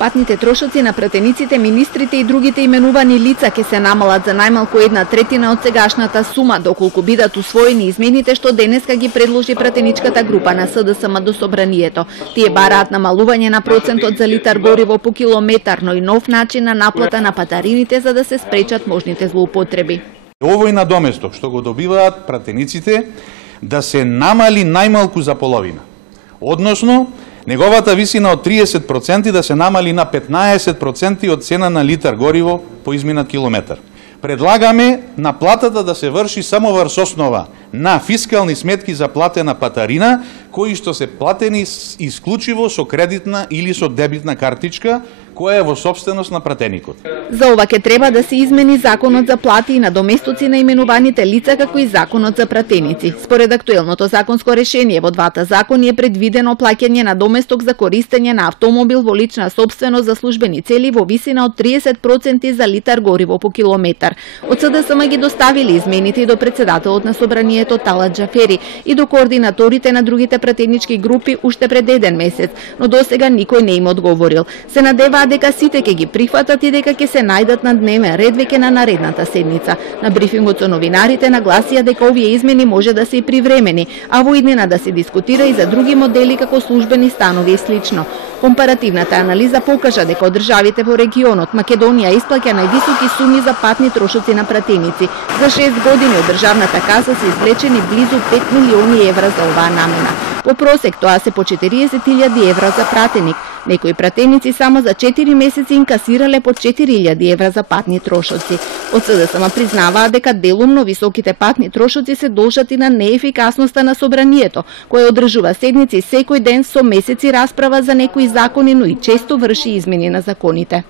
Патните трошоци на пратениците, министрите и другите именувани лица ќе се намалат за најмалку 1/3 од сегашната сума, доколку бидат усвоени измените што денеска ги предложи пратеничката група на СДСМ до собранието. Тие бараат намалување на процентот за литар гориво по километар, но и нов начин на наплата на патарините за да се спречат можните злоупотреби. Овој надоместок што го добиваат пратениците да се намали најмалку за половина. Односно, неговата висина од 30% да се намали на 15% од цена на литар гориво по изминат километар. Предлагаме наплатата да се врши само врз основа на фискални сметки за платена патарина, кои што се платени исклучиво со кредитна или со дебитна картичка, која е во собственост на пратеникот. За ова ќе треба да се измени законот за плати и надоместоци на именуваните лица, како и законот за пратеници. Според актуелното законско решение, во двата закони е предвидено плаќање на доместок за користење на автомобил во лична собственост за службени цели во висина од 30% за литар гориво по километар. Од СДСМ ги доставили измените и до председателот на собранието Талат Џафери и до координаторите на другите пратенички групи уште пред 1 месец, но досега никој не им одговорил. Се надеваат дека сите ќе ги прифатат и дека ќе се најдат на дневен ред веќе на наредната седница. На брифингот со новинарите нагласија дека овие измени може да се и привремени, а во иднина да се дискутира и за други модели како службени станови и слично. Компаративната анализа покажа дека од државите во регионот Македонија исплаќа највисоки суми за патни трошоци на пратеници. За 6 години од државната каса се извлечени близу 5 милиони евра за оваа намена. По просек тоа се по 40.000 евра за пратеник. Некои пратеници само за 4 месеци инкасирале по 4.000 евра за патни трошоци. Од СДСМ признаваат дека делумно високите патни трошоци се должат и на неефикасноста на собранието, кое одржува седници секој ден со месеци расправа за некои закони, но и често врши измени на законите.